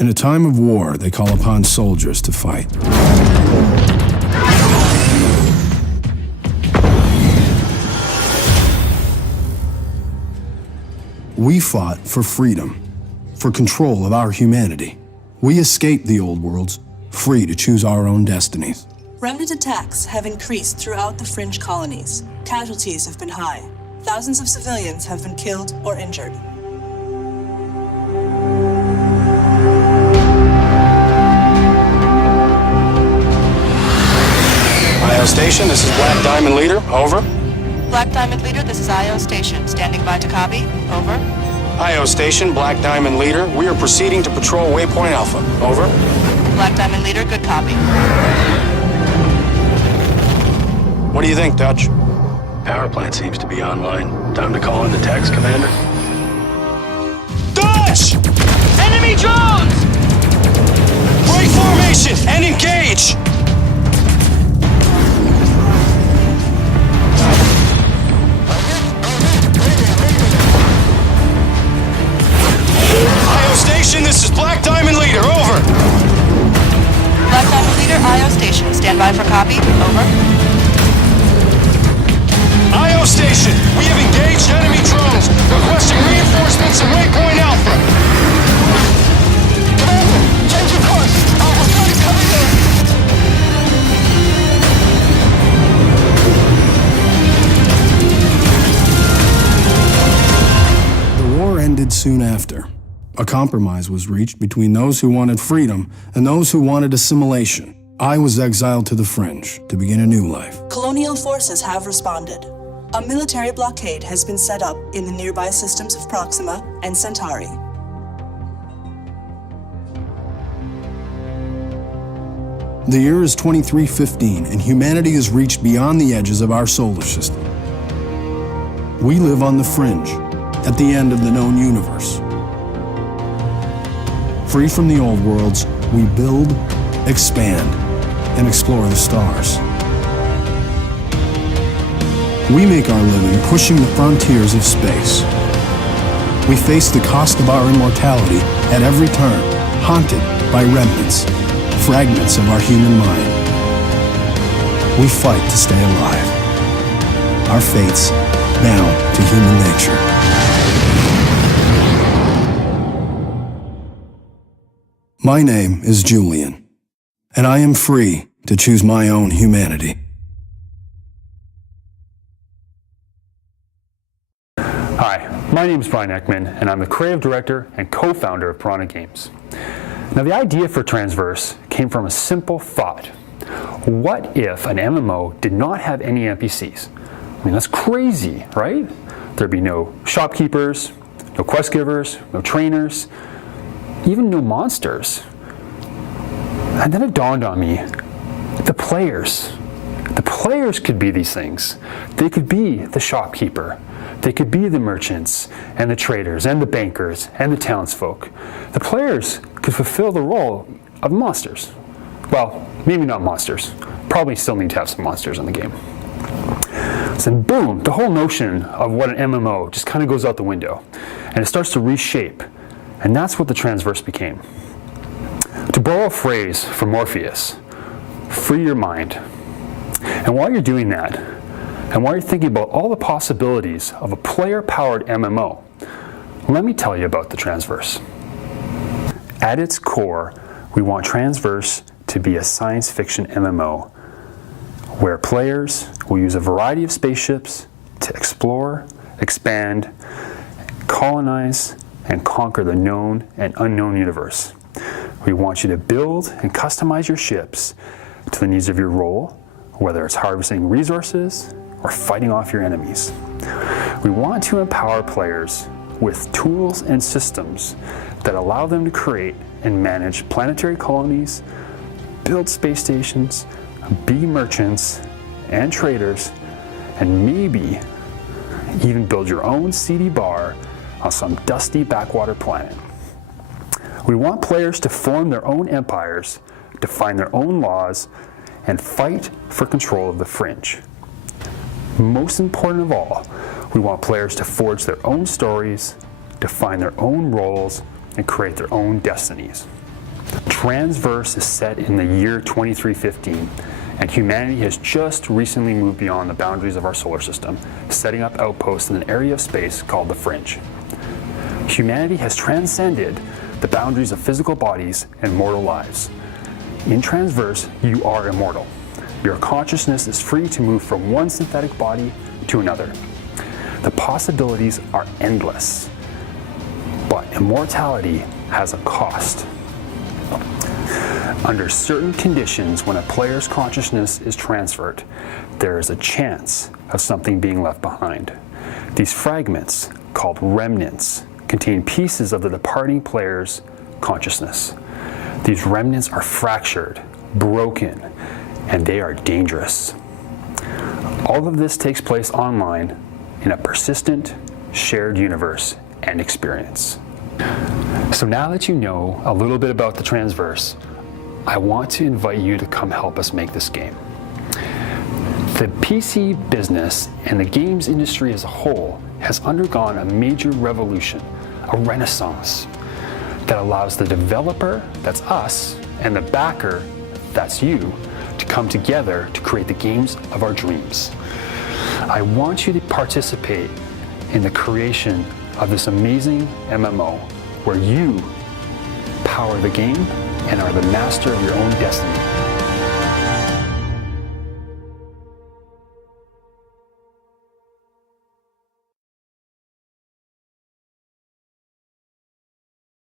In a time of war, they call upon soldiers to fight. We fought for freedom, for control of our humanity. We escaped the old worlds, free to choose our own destinies. Remnant attacks have increased throughout the fringe colonies. Casualties have been high. Thousands of civilians have been killed or injured. IO Station, this is Black Diamond Leader, over. Black Diamond Leader, this is IO Station. Standing by to copy, over. IO Station, Black Diamond Leader, we are proceeding to patrol Waypoint Alpha, over. Black Diamond Leader, good copy. What do you think, Dutch? Power plant seems to be online. Time to call in the tax commander. Dutch! Enemy drones! Break formation and engage! IO Station, this is Black Diamond Leader, over. Black Diamond Leader, IO Station. Stand by for copy, over. IO Station, we have engaged enemy drones, requesting reinforcements at Waypoint Alpha. Commander, change your course. Alpha Flight is coming in. The war ended soon after. A compromise was reached between those who wanted freedom and those who wanted assimilation. I was exiled to the fringe to begin a new life. Colonial forces have responded. A military blockade has been set up in the nearby systems of Proxima and Centauri. The year is 2315, and humanity has reached beyond the edges of our solar system. We live on the fringe, at the end of the known universe. Free from the old worlds, we build, expand, and explore the stars. We make our living pushing the frontiers of space. We face the cost of our immortality at every turn, haunted by remnants, fragments of our human mind. We fight to stay alive. Our fates bound to human nature. My name is Julian, and I am free to choose my own humanity. Hi, my name is Brian Ekman, and I'm the creative director and co-founder of Piranha Games. Now, the idea for Transverse came from a simple thought. What if an MMO did not have any NPCs? I mean, that's crazy, right? There'd be no shopkeepers, no quest givers, no trainers, even no monsters. And then it dawned on me, the players could be these things. They could be the shopkeeper. They could be the merchants and the traders and the bankers and the townsfolk. The players could fulfill the role of monsters. Well, maybe not monsters. Probably still need to have some monsters in the game. So then boom, the whole notion of what an MMO just kind of goes out the window. And it starts to reshape. And that's what the Transverse became. To borrow a phrase from Morpheus, free your mind. And while you're doing that, and while you're thinking about all the possibilities of a player-powered MMO, let me tell you about the Transverse. At its core, we want Transverse to be a science fiction MMO where players will use a variety of spaceships to explore, expand, colonize, and conquer the known and unknown universe. We want you to build and customize your ships to the needs of your role, whether it's harvesting resources or fighting off your enemies. We want to empower players with tools and systems that allow them to create and manage planetary colonies, build space stations, be merchants and traders, and maybe even build your own seedy bar on some dusty backwater planet. We want players to form their own empires, define their own laws, and fight for control of the fringe. Most important of all, we want players to forge their own stories, define their own roles, and create their own destinies. Transverse is set in the year 2315, and humanity has just recently moved beyond the boundaries of our solar system, setting up outposts in an area of space called the Fringe. Humanity has transcended the boundaries of physical bodies and mortal lives. In Transverse, you are immortal. Your consciousness is free to move from one synthetic body to another. The possibilities are endless, but immortality has a cost. Under certain conditions, when a player's consciousness is transferred, there is a chance of something being left behind. These fragments, called remnants, contain pieces of the departing player's consciousness. These remnants are fractured, broken, and they are dangerous. All of this takes place online in a persistent, shared universe and experience. So now that you know a little bit about the Transverse, I want to invite you to come help us make this game. The PC business and the games industry as a whole has undergone a major revolution, a renaissance, that allows the developer, that's us, and the backer, that's you, to come together to create the games of our dreams. I want you to participate in the creation of this amazing MMO where you power the game and are the master of your own destiny.